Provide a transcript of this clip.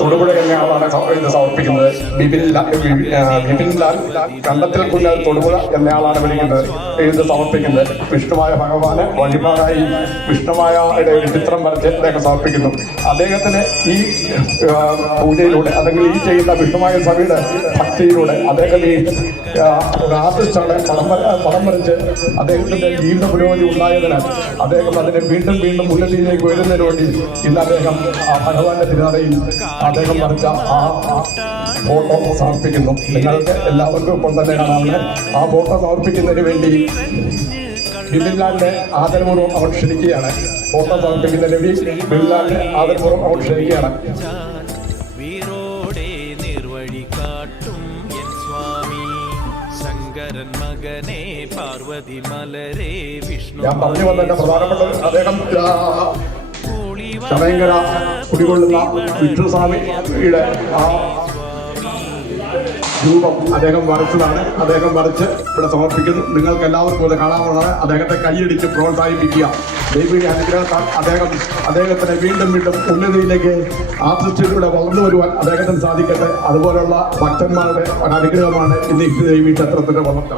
തൊടുപുഴ എന്നയാളാണ് ഇത് സമർപ്പിക്കുന്നത്. ബിപിൻ ലാൽ കണ്ടത്തിൽ കുഞ്ഞ് തൊടുപുഴ എന്നയാളാണ് വിളിക്കുന്നത് ഇത് സമർപ്പിക്കുന്നത്. വിഷ്ണുമായ ഭഗവാന് വഴിപാടായി വിഷ്ണുമായയുടെ ഒരു ചിത്രം വരച്ച് അദ്ദേഹം സമർപ്പിക്കുന്നു. അദ്ദേഹത്തിന് ഈ പൂജയിലൂടെ അല്ലെങ്കിൽ ഈ ചെയ്യുന്ന വിഷ്ണുമായ സഭയുടെ ഭക്തിയിലൂടെ അദ്ദേഹം ഈ ആർട്ടിസ്റ്റാണ് പടം വരച്ച് അദ്ദേഹത്തിന്റെ ജീവിത പുരോഗതി ഉണ്ടായതിന് അദ്ദേഹം അതിനെ വീണ്ടും വീണ്ടും ഉന്നതിയിലേക്ക് വരുന്നതിന് വേണ്ടി ഇന്ന് അദ്ദേഹം ആ ഭഗവാന്റെ തിരുനടയിൽ അദ്ദേഹം വരച്ച ആ ഫോട്ടോ സമർപ്പിക്കുന്നു. നിങ്ങൾക്ക് എല്ലാവർക്കും ഇപ്പോൾ തന്നെ കാണാവുന്ന ആ ഫോട്ടോ സമർപ്പിക്കുന്നതിന് വേണ്ടി ബിപിൻലാലിനെ ആദരപൂർവ്വം അവർ ക്ഷണിക്കുകയാണ്. ഫോട്ടോ സമർപ്പിക്കുന്നതിന് വേണ്ടി ബിപിൻലാലിനെ ആദരപൂർവ്വം അവർ ക്ഷണിക്കുകയാണ്. ഞാൻ പറഞ്ഞു വന്നതിന്റെ പ്രധാനപ്പെട്ട അദ്ദേഹം ശമയങ്കര കുടികൊള്ളുന്ന വിഷ്ണുസ്വാമിയുടെ ആ രൂപം അദ്ദേഹം വരച്ചതാണ്. അദ്ദേഹം വരച്ച് ഇവിടെ സമർപ്പിക്കുന്നു. നിങ്ങൾക്ക് എല്ലാവർക്കും ഇത് കാണാവുന്നതാണ്. അദ്ദേഹത്തെ കൈയടിച്ച് പ്രോത്സാഹിപ്പിക്കുക. ദൈവിക അനുഗ്രഹത്താൽ അദ്ദേഹത്തിന് വീണ്ടും വീണ്ടും ഉന്നതിയിലേക്ക് ആർട്ടിസ്റ്റിലൂടെ വളർന്നു വരുവാൻ അദ്ദേഹത്തിന് സാധിക്കട്ടെ. അതുപോലുള്ള ഭക്തന്മാരുടെ അനുഗ്രഹമാണ് ഇന്ന് ദേവി ക്ഷേത്രത്തിന്റെ വളർച്ച.